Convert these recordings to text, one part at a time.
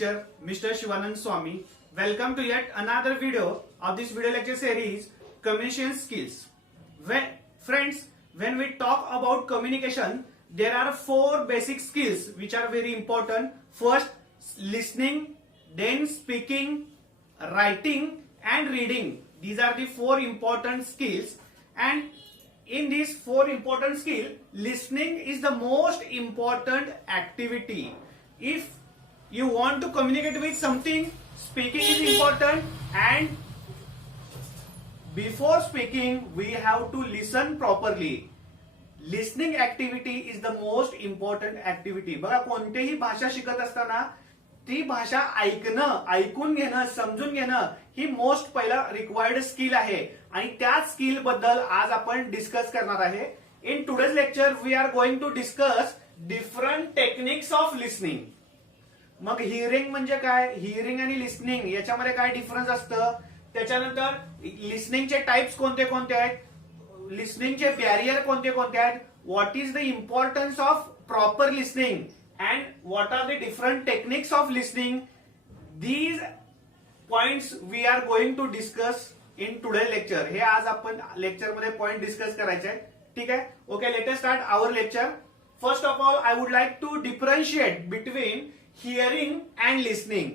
teacher, Mr. Shivanand Swami. Welcome to yet another video of this video lecture series, Communication Skills. Friends, when we talk about communication, there are four basic skills which are very important. First, listening, then speaking, writing, and reading. These are the four important skills, and in these four important skills, listening is the most important activity. If you want to communicate with something, speaking is important, and before speaking we have to listen properly. Listening activity is the most important activity. बघा, कोणतीही भाषा शिकत असताना ती भाषा ऐकून घेणं, समजून घेणं ही मोस्ट पहिला रिक्वायर्ड स्किल आहे, आणि त्या स्किल बद्दल आज आपण डिस्कस करणार आहे. In today's lecture we are going to discuss different techniques of listening. मग हिअरिंग म्हणजे काय, हिअरिंग आणि लिसनिंग याच्यामध्ये काय डिफरन्स असतं, त्याच्यानंतर लिसनिंगचे टाइप्स कोणते कोणते आहेत, लिसनिंगचे बॅरियर कोणते कोणते आहेत, what is the importance of proper listening, and what are the different techniques of listening. These points we are going to discuss in today's lecture. हे आज आपण लेक्चर मध्ये पॉइंट डिस्कस करायचे आहेत. ठीक आहे, okay, let us start our lecture. First of all I would like to differentiate between hearing and listening.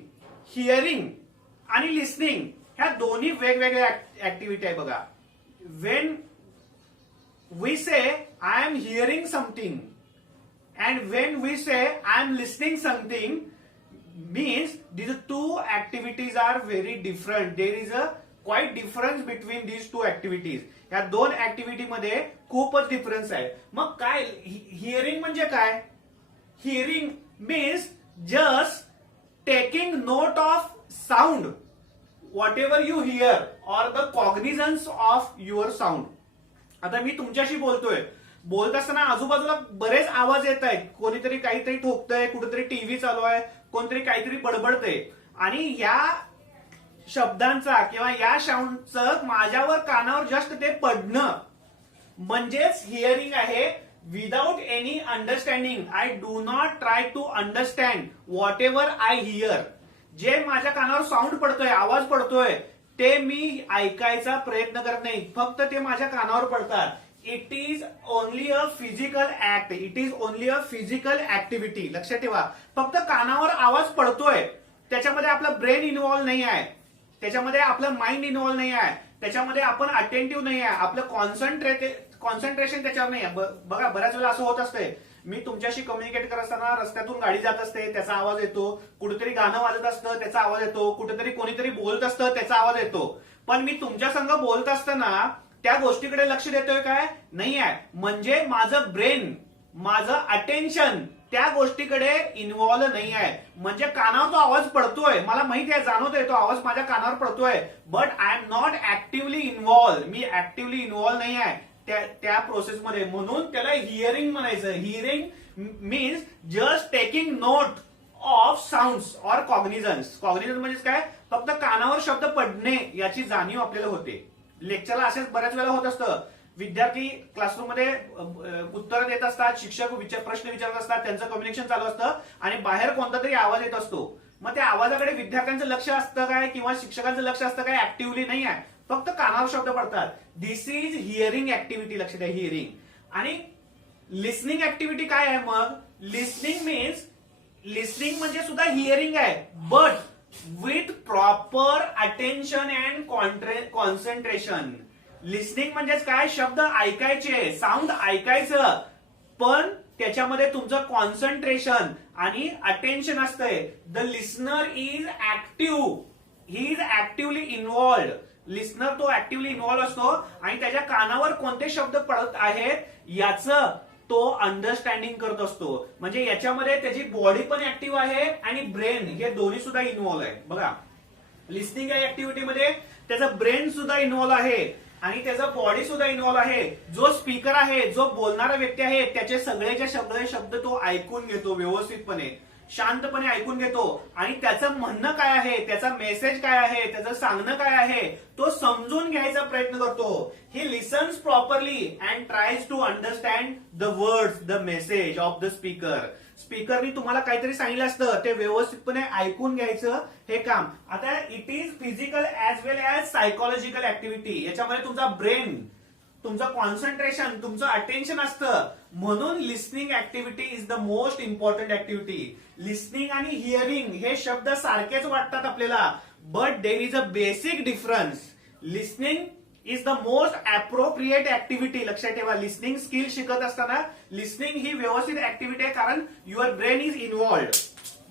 Hearing आणि listening ह्या दोन्ही वेगवेगळ्या ऍक्टिव्हिटी आहे. बघा, when we say I am hearing something and when we say I am listening something, means these two activities are very different. There is a quite difference between these two activities. या दोन activity मध्ये खूपच difference आहे. मग काय hearing म्हणजे काय? Hearing means just taking note of sound, what ever you here, or the cognisance of your sound. आता मी तुमच्याशी बोलत असताना आजूबाजूला बरेच आवाज येत आहेत. कोणीतरी काहीतरी ठोकतंय, कुठेतरी टीव्ही चालू आहे, कोणतरी काहीतरी बडबडतंय, आणि या शब्दांचा किंवा या साऊंडचं माझ्यावर कानावर जस्ट ते पडणं म्हणजेच हिअरिंग आहे. Without any understanding, I do not try to understand whatever I hear. जे माझ्या कानावर साऊंड पडतोय, आवाज पडतोय, ते मी ऐकायचा प्रयत्न करत नाही, फक्त ते माझ्या कानावर पडतात. It is only a physical act, it is only a physical activity. लक्षात ठेवा, फक्त कानावर आवाज पडतोय, त्याच्यामध्ये आपलं ब्रेन इन्व्हॉल्व नाही आहे, त्याच्यामध्ये आपलं माइंड इन्व्हॉल्व नाही आहे, त्याच्यामध्ये आपण अटेंटिव्ह नाही आहे, आपलं कॉन्सन्ट्रेशन त्याच्यावर नाही आहे. बघा, बऱ्याच वेळा असं होत असतंय, मी तुमच्याशी कम्युनिकेट करत असताना रस्त्यातून गाडी जात असते, त्याचा आवाज येतो, कुठेतरी गाणं वाजत असतं त्याचा आवाज येतो, कुठेतरी कोणीतरी बोलत असतं त्याचा आवाज येतो, पण मी तुमच्या संग बोलत असताना त्या गोष्टीकडे लक्ष देतोय काय, नाही आहे. म्हणजे माझं ब्रेन, माझं अटेन्शन त्या गोष्टीकडे इन्व्हॉल्व नाही आहे. म्हणजे कानावर तो आवाज पडतोय, मला माहिती आहे, जाणवतोय तो आवाज माझ्या कानावर पडतोय, but I am not actively involve. Me actively involve नाही आहे त्या प्रोसेसमध्ये, म्हणून त्याला हिअरिंग म्हणायचं. Hearing means just taking note of sounds or cognisance. Cognisance म्हणजे काय, फक्त कानावर शब्द पडणे याची जाणीव आपल्याला होते. लेक्चरला असेच बऱ्याच वेळा होत असतं, विद्यार्थी क्लासरूम मध्ये उत्तर देत असतात, शिक्षक प्रश्न विचारत असतात, त्यांचं कम्युनिकेशन चालू असतं, आणि बाहेर कोणता तरी आवाज येत असतो. मग त्या आवाजाकडे विद्यार्थ्यांचं लक्ष असतं काय किंवा शिक्षकांचं लक्ष असतं काय, ऍक्टिव्हली नाही आहे, फक्त कानावर शब्द पडतात. दिस इज हिअरिंग ऍक्टिव्हिटी. लक्षात आहे, हिअरिंग. आणि लिसनिंग ऍक्टिव्हिटी काय आहे? मग लिसनिंग मीन्स, लिसनिंग म्हणजे सुद्धा हिअरिंग आहे, but with proper attention and concentration. Listening म्हणजेच काय, शब्द ऐकायचे, साऊंड ऐकायचं, पण त्याच्यामध्ये तुमचं कॉन्सन्ट्रेशन आणि अटेन्शन असतंय. The listener is active, he is actively involved. Listener तो ऍक्टिव्हली इन्व्हॉल्व असतो, आणि त्याच्या कानावर कोणते शब्द पडत आहेत याचं तो अंडरस्टँडिंग करत असतो. म्हणजे याच्यामध्ये त्याची बॉडी पण ऍक्टिव्ह आहे आणि ब्रेन, हे दोन्ही सुद्धा इन्व्हॉल्व आहे. बघा, लिसनिंग या ऍक्टिव्हिटीमध्ये त्याचं ब्रेन सुद्धा इन्व्हॉल्व आहे आणि त्याचा बॉडी सुद्धा इन्व्हॉल्व आहे. जो स्पीकर आहे, जो बोलणारा व्यक्ती आहे, त्याचे सगळेच्या सगळे शब्द तो ऐकून घेतो व्यवस्थितपणे. शांतपणे ऐकून घेतो आणि त्याचं म्हणणं काय आहे, त्याचा मेसेज काय आहे, त्याचं सांगणं काय आहे तो समजून घ्यायचा प्रयत्न करतो. He listens properly and tries to understand the words, the message of the speaker. स्पीकरनी तुम्हाला काहीतरी सांगितलं असतं ते व्यवस्थितपणे ऐकून घ्यायचं हे काम. आता it is physical as well as psychological activity. याच्यामध्ये तुमचा ब्रेन, तुमचं कॉन्सन्ट्रेशन, तुमचं अटेन्शन असतं. म्हणून listening activity is the most important activity. Listening आणि हिअरिंग हे शब्द सारखेच वाटतात आपल्याला, but there is a basic difference. Listening is the most appropriate activity. लक्षात ठेवा, लिस्निंग स्किल शिकत असताना लिस्निंग ही व्यवस्थित ऍक्टिव्हिटी आहे, कारण your brain is involved.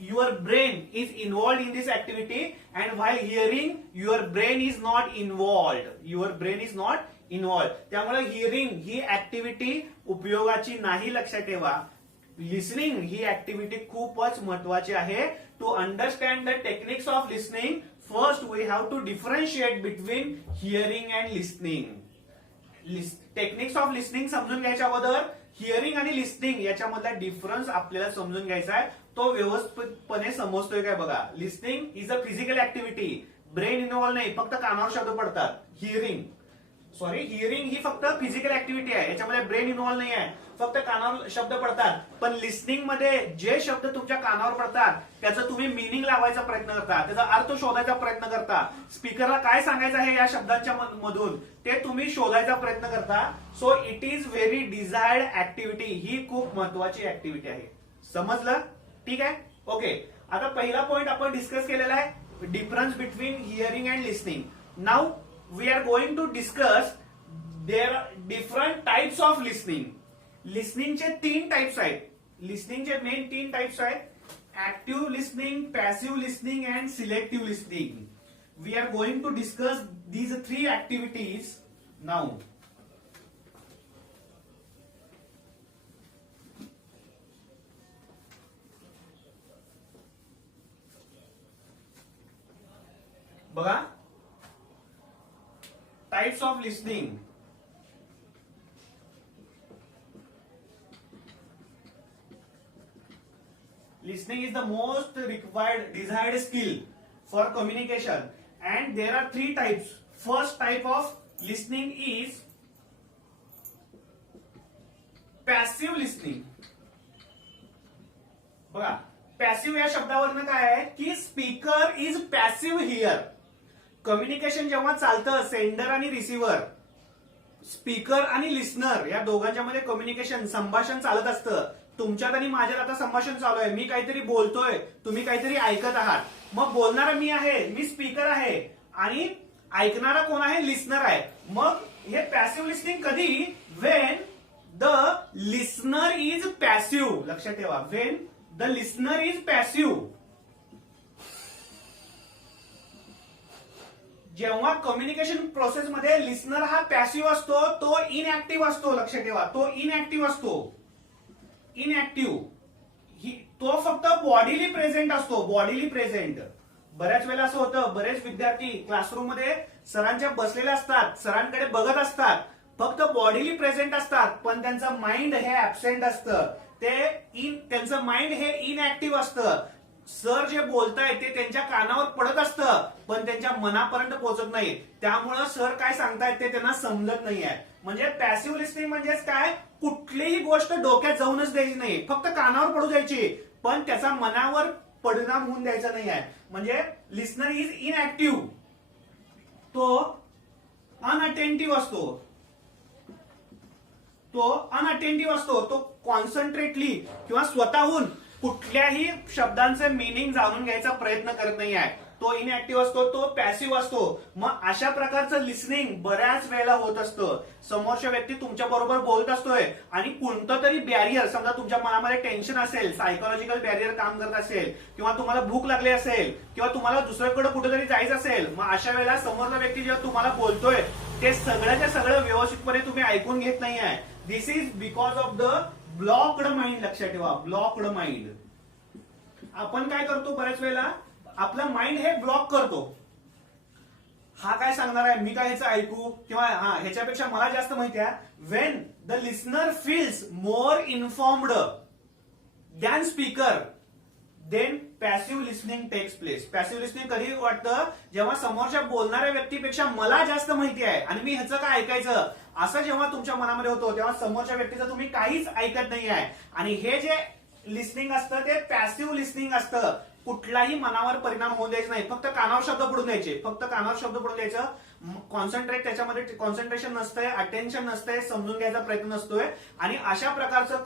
Your brain is involved in this activity, and while hearing your brain is not involved. Your brain is not involved. त्यामुळे hearing ही activity उपयोगाची नाही, लक्षात ठेवा. लिसनिंग ही ऍक्टिव्हिटी खूपच महत्वाची आहे. To understand the techniques of listening, first we have to differentiate between hearing and listening. Techniques of listening समजून घ्यायच्या अगोदर हिअरिंग आणि लिसनिंग याच्यामधला डिफरन्स आपल्याला समजून घ्यायचा आहे. तो व्यवस्थितपणे समजतोय काय बघा. Listening is a physical activity, brain involve नाही, फक्त कानावर शब्द पडतात. हिअरिंग ही फक्त फिजिकल ऍक्टिव्हिटी आहे, याच्यामध्ये ब्रेन इन्व्हॉल्व नाही आहे, फक्त कानावर शब्द पडतात. पण लिसनिंग मध्ये जे शब्द तुमच्या कानावर पडतात त्याचं तुम्ही मिनिंग लावायचा प्रयत्न करता, त्याचा अर्थ शोधायचा प्रयत्न करता. स्पीकरला काय सांगायचं आहे या शब्दांच्या मधून ते तुम्ही शोधायचा प्रयत्न करता. So it is very desired activity. ही खूप महत्वाची ऍक्टिव्हिटी आहे. समजलं? ठीक आहे, ओके. आता पहिला पॉइंट आपण डिस्कस केलेला आहे, difference between hearing and listening. Now we are going to discuss there different types of listening. लिसनिंगचे 3 टाइप्स आहेत. लिसनिंगचे मेन 3 टाइप्स आहेत, active listening, passive listening and selective listening. We are going to discuss these 3 activities now. बघा, types of listening. Listening is the most required, desired skill for communication, and there are 3 types. First type of listening is passive listening. बघा, passive या शब्दावरनं काय आहे की speaker is passive here. Communication जेव्हा चालतं sender आणि receiver, speaker आणि listener या दोघांच्या मध्ये कम्युनिकेशन, संभाषण चालत असतं. तुमच्यात आणि माझ्यात आता संभाषण चालू आहे, मी काहीतरी बोलतोय, तुम्ही काहीतरी ऐकत आहात. मग बोलणारा मी आहे, मी स्पीकर आहे, आणि ऐकणारा कोण आहे, लिस्नर आहे. मग हे पॅसिव्ह लिस्निंग कधी, Wien the listener is passive. लक्षात ठेवा, Wien the listener is passive. जेव्हा कम्युनिकेशन प्रोसेस मध्ये लिस्नर हा पॅसिव्ह असतो, तो इनऍक्टिव्ह असतो. लक्षात ठेवा, तो इनऍक्टिव्ह असतो. इनऍक्टिव्ह तो फक्त बॉडीली प्रेझेंट असतो, बॉडीली प्रेझेंट. बऱ्याच वेळेला असं होतं, बरेच विद्यार्थी क्लासरूम मध्ये सरांच्या बसलेले असतात, सरांकडे बघत असतात, फक्त बॉडीली प्रेझेंट असतात, पण त्यांचं माइंड हे ऍबसेंट असतं. त्यांचं माइंड हे इनऍक्टिव्ह असतं. सर जे बोलतायत ते त्यांच्या कानावर पडत असतं, पण त्यांच्या मनापर्यंत पोहोचत नाही. त्यामुळं सर काय सांगतायत ते त्यांना समजत नाहीये. म्हणजे पॅसिव्ह लिस्निंग म्हणजेच काय, कुठलीही गोष्ट डोक्यात जाऊनच द्यायची नाही, फक्त कानावर पडू द्यायची, पण त्याचा मनावर परिणाम होऊन द्यायचा नाही आहे. म्हणजे लिस्नर इज इनऍक्टिव्ह, तो अनअटेंटिव्ह असतो. तो कॉन्सन्ट्रेटली किंवा स्वतःहून कुठल्याही शब्दांचे मिनिंग जाणून घ्यायचा प्रयत्न करत नाही आहे. तो इनऍक्टिव्ह असतो, तो पॅसिव्ह असतो. मग अशा प्रकारचं लिसनिंग बऱ्याच वेळेला होत असतं. समोरच्या व्यक्ती तुमच्या बरोबर बोलत असतोय आणि कोणतं तरी बॅरियर, समजा तुमच्या मनामध्ये टेन्शन असेल, सायकोलॉजिकल बॅरियर काम करत असेल, किंवा तुम्हाला भूक लागली असेल, किंवा तुम्हाला दुसऱ्याकडे कुठेतरी जायचं असेल, मग अशा वेळेला समोरचा व्यक्ती जेव्हा तुम्हाला बोलतोय ते सगळ्याच्या सगळं व्यवस्थितपणे तुम्ही ऐकून घेत नाहीये. This is because of the blocked mind. लक्षात ठेवा, ब्लॉक्ड माइंड. आपण काय करतो बऱ्याच वेळेला, आपलं माइंड हे ब्लॉक करतो. हा काय सांगणार आहे, मी काय ह्याचं ऐकू, किंवा ह्याच्यापेक्षा मला जास्त माहिती आहे. When the listener feels more informed than speaker, then passive listening takes place. Passive listening कधी वाटतं, जेव्हा समोरच्या बोलणाऱ्या व्यक्तीपेक्षा मला जास्त माहिती आहे आणि मी ह्याचं काय ऐकायचं असं जेव्हा तुमच्या मनामध्ये होतो, तेव्हा समोरच्या व्यक्तीचं तुम्ही काहीच ऐकत नाही आहे. आणि हे जे लिस्निंग असतं ते पॅसिव्ह लिस्निंग असतं. कुठलाही मनावर परिणाम होऊ द्यायचा नाही, फक्त कानावर शब्द पडून द्यायचे, फक्त कानावर शब्द पडून द्यायचं. कॉन्सन्ट्रेट, त्याच्यामध्ये कॉन्सन्ट्रेशन नसतंय, अटेन्शन नसतंय, समजून घ्यायचा प्रयत्न नसतोय. आणि अशा प्रकारचं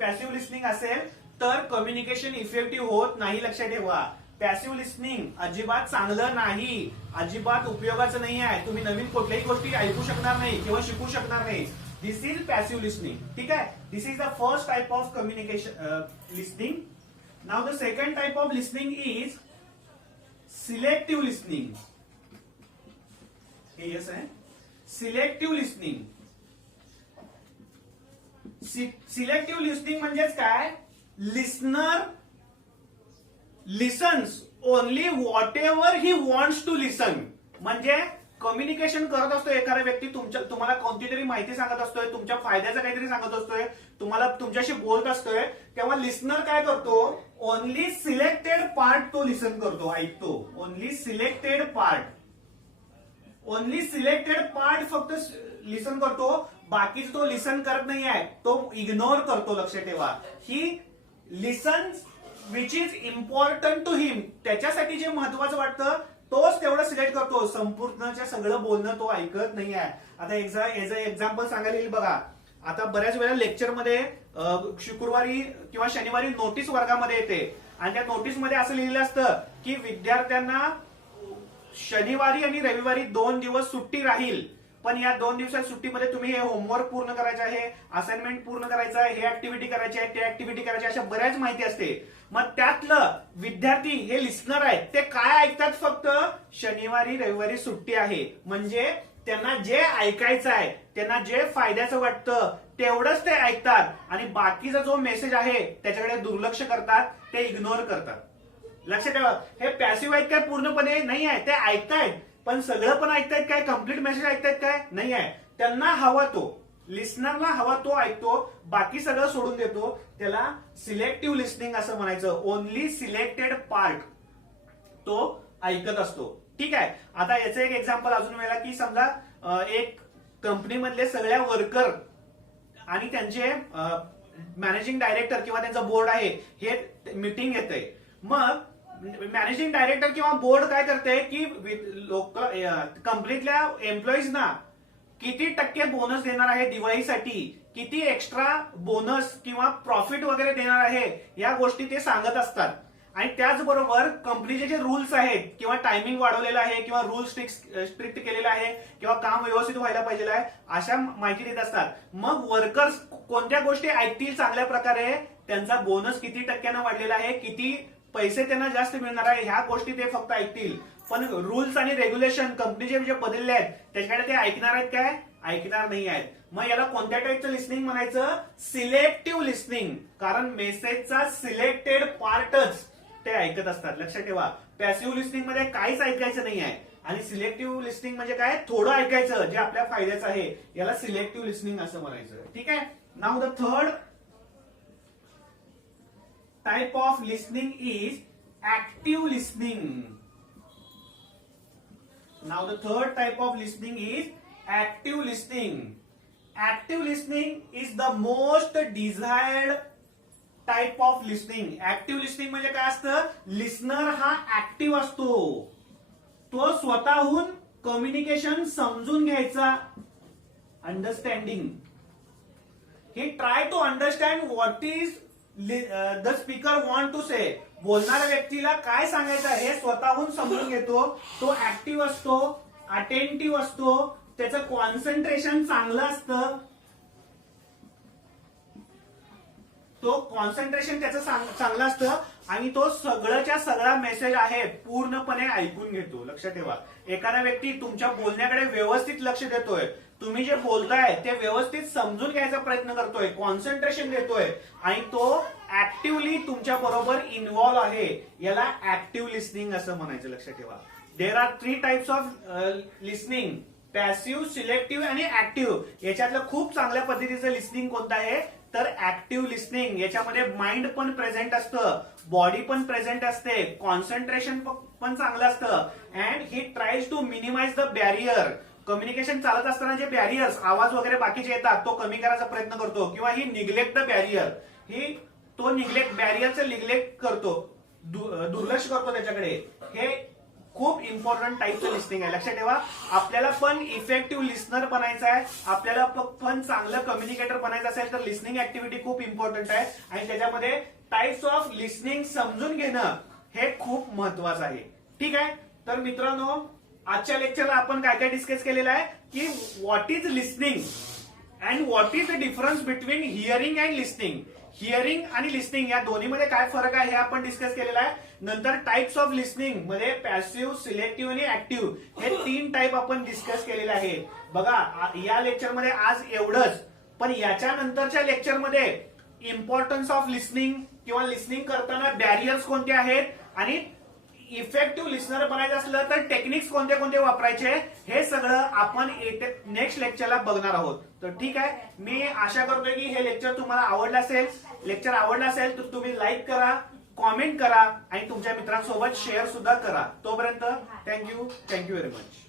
पॅसिव्ह लिस्निंग असेल तर कम्युनिकेशन इफेक्टिव्ह होत नाही. लक्षात ठेवा, पॅसिव्ह लिस्निंग अजिबात चांगलं नाही, अजिबात उपयोगाचं नाही आहे. तुम्ही नवीन कुठल्याही गोष्टी ऐकू शकणार नाही किंवा शिकू शकणार नाही. This is passive listening. ठीक आहे, this is the first type of communication listening. Now the second type of listening is selective listening. हे यस आहे सिलेक्टिव्ह लिस्निंग. सिलेक्टिव्ह लिस्निंग म्हणजेच काय, listener listens only whatever he wants to listen. म्हणजे communication करत असतो एखादा व्यक्ती, तुम्हाला कोणती तरी माहिती सांगत असतोय, तुमच्या फायद्याचं काहीतरी सांगत असतोय, तुम्हाला तुमच्याशी बोलत असतोय, तेव्हा लिस्नर काय करतो, ओनली सिलेक्टेड पार्ट तो लिसन करतो, ऐकतो. Only selected part, only selected part फक्त लिसन करतो, बाकीच तो लिसन करत नाही आहे, तो इग्नोर करतो. लक्षात ठेवा, he listens which is important to him. त्याच्यासाठी जे महत्वाचं वाटतं तोच तेवढं सिलेक्ट करतो, संपूर्णच्या सगळं बोलणं तो ऐकत नाही आहे. आता याचं एक्झाम्पल सांगायला येईल बघा. आता बऱ्याच वेळा लेक्चरमध्ये शुक्रवारी किंवा शनिवारी नोटीस वर्गामध्ये येते आणि त्या नोटीसमध्ये असं लिहिलेलं असतं की विद्यार्थ्यांना शनिवारी आणि रविवारी 2 दिवस सुट्टी राहील, पण या 2 दिवसात सुट्टीमध्ये तुम्ही हे होमवर्क पूर्ण करायचं आहे, असाइनमेंट पूर्ण करायचं आहे, हे ऍक्टिव्हिटी करायची आहे, ते ऍक्टिव्हिटी करायची, अशा बऱ्याच माहिती असते. मग त्यातलं विद्यार्थी हे लिस्नर आहेत, ते काय ऐकतात, फक्त शनिवारी रविवारी सुट्टी आहे. म्हणजे त्यांना जे ऐकायचं आहे, त्यांना जे फायद्याचं वाटतं तेवढंच ते ऐकतात आणि बाकीचा जो मेसेज आहे त्याच्याकडे दुर्लक्ष करतात, ते इग्नोर करतात. लक्षात ठेवा, हे पॅसिव्ह आहेत काय, पूर्णपणे नाही आहे, ते ऐकतायत, पण सगळं पण ऐकतायत काय, कम्प्लीट मेसेज ऐकतायत काय, नाही आहे. त्यांना हवा तो, लिस्नरला हवा तो ऐकतो, बाकी सगळं सोडून देतो. त्याला सिलेक्टिव्ह लिस्निंग असं म्हणायचं. ओनली सिलेक्टेड पार्ट तो ऐकत असतो. ठीक आहे, आता याचं एक एक्झाम्पल अजून वेळेला की समजा एक कंपनीमधले सगळ्या वर्कर आणि त्यांचे मॅनेजिंग डायरेक्टर किंवा त्यांचा बोर्ड आहे, हे मीटिंग येते. मग मॅनेजिंग डायरेक्टर किंवा बोर्ड काय करते की लोक कंपनीतल्या एम्प्लॉईजना किती टक्के बोनस देणार आहे दिवाळीसाठी, किती एक्स्ट्रा बोनस किंवा प्रॉफिट वगैरे देणार आहे, या गोष्टी ते सांगत असतात. आणि त्याचबरोबर कंपनीचे जे रूल्स आहेत किंवा टायमिंग वाढवलेला आहे किंवा रूल स्ट्रिक्ट केलेला आहे किंवा काम व्यवस्थित व्हायला पाहिजे आहे, अशा माहिती देत असतात. मग वर्कर्स कोणत्या गोष्टी ऐकतील चांगल्या प्रकारे, त्यांचा बोनस किती टक्क्यानं वाढलेला आहे, किती पैसे त्यांना जास्त मिळणार आहे, ह्या गोष्टी ते फक्त ऐकतील. पण रूल्स आणि रेग्युलेशन कंपनीचे जे बदलले आहेत त्याच्याकडे ते ऐकणार आहेत काय, ऐकणार नाही आहेत. मग याला कोणत्या टाईपचं लिस्निंग म्हणायचं, सिलेक्टिव्ह लिस्निंग. कारण मेसेजचा सिलेक्टेड पार्टच ते ऐकत असतात. लक्षात ठेवा, पॅसिव्ह लिस्निंग मध्ये काहीच ऐकायचं नाही आहे आणि सिलेक्टिव्ह लिस्निंग म्हणजे काय, थोडं ऐकायचं जे आपल्या फायद्याचं आहे, याला सिलेक्टिव्ह लिस्निंग असं म्हणायचं. ठीक आहे, now the third type of listening is active listening. Now the third type of listening is active listening. Active listening is the most desired type of listening. Active listening म्हणजे काय असतं, listener हा active असतो, तो स्वतःहून communication समजून घ्यायचा, understanding. he try to understand what is the speaker want to say. बोलणाऱ्या व्यक्तीला काय सांगायचं हे स्वतःहून समजून घेतो, तो ऍक्टिव्ह असतो, अटेंटिव्ह असतो, त्याचं कॉन्सन्ट्रेशन चांगलं असतं, तो कॉन्सन्ट्रेशन त्याचं चांगलं असतं आणि तो सगळ्याच्या सगळा मेसेज आहे पूर्णपणे ऐकून घेतो. लक्षात ठेवा, एखादा व्यक्ती तुमच्या बोलण्याकडे व्यवस्थित लक्ष देतोय, तुम्ही जे बोलताय ते व्यवस्थित समजून घ्यायचा प्रयत्न करतोय, कॉन्सन्ट्रेशन देतोय आणि तो ऍक्टिव्हली तुमच्या बरोबर इन्व्हॉल्व आहे, याला ऍक्टिव्ह लिस्निंग असं म्हणायचं. लक्षात ठेवा, there are 3 types of listening, passive, selective आणि ऍक्टिव्ह. याच्यातलं खूप चांगल्या पद्धतीचं लिस्निंग कोणतं आहे, तर ऍक्टिव्ह लिस्निंग याच्यामध्ये माइंड पण प्रेझेंट असतं, बॉडी पण प्रेझेंट असते, कॉन्सन्ट्रेशन पण चांगलं असतं. And he tries to minimize the barrier. Communication चालत असताना जे बॅरियर्स आवाज वगैरे बाकीचे येतात तो कमी करायचा प्रयत्न करतो, किंवा ही निग्लेक्ट द बॅरियर, ही तो निग्लेक्ट बॅरियरचं निग्लेक्ट करतो, दुर्लक्ष करतो त्याच्याकडे. हे खूप इम्पॉर्टंट टाईपचं लिस्निंग आहे. लक्षात ठेवा, आपल्याला पण इफेक्टिव्ह लिस्नर बनायचं आहे, आपल्याला पण चांगलं कम्युनिकेटर बनायचं असेल तर लिस्निंग ऍक्टिव्हिटी खूप इम्पॉर्टंट आहे. आणि त्याच्यामध्ये टाइप्स ऑफ लिस्निंग समजून घेणं हे खूप महत्वाचं आहे. ठीक आहे, तर मित्रांनो आजच्या लेक्चरला आपण काय काय डिस्कस केलेलं आहे की what is listening and what is the difference between hearing and listening. Hearing आणि लिस्निंग या दोन्हीमध्ये काय फरक आहे हे आपण डिस्कस केलेलं आहे. नंतर टाइप्स ऑफ लिस्निंग मध्ये पॅसिव्ह, सिलेक्टिव्ह आणि ऍक्टिव्ह हे 3 टाइप आपण डिस्कस केलेले आहेत. बघा या लेक्चरमध्ये आज एवढंच, पण याच्या नंतरच्या लेक्चरमध्ये इम्पॉर्टन्स ऑफ लिस्निंग किंवा लिस्निंग करताना बॅरियर्स कोणते आहेत आणि इफेक्टिव्ह लिस्नर बनायचं असलं तर टेक्निक्स कोणते कोणते वापरायचे हे सगळं आपण नेक्स्ट लेक्चरला बघणार आहोत. तर ठीक आहे, मी आशा करतोय की हे लेक्चर तुम्हाला आवडलं असेल. लेक्चर आवडलं असेल तर तुम्ही लाईक करा, कॉमेंट करा आणि तुमच्या मित्रांसोबत शेअर सुद्धा करा. तोपर्यंत थँक्यू व्हेरी मच.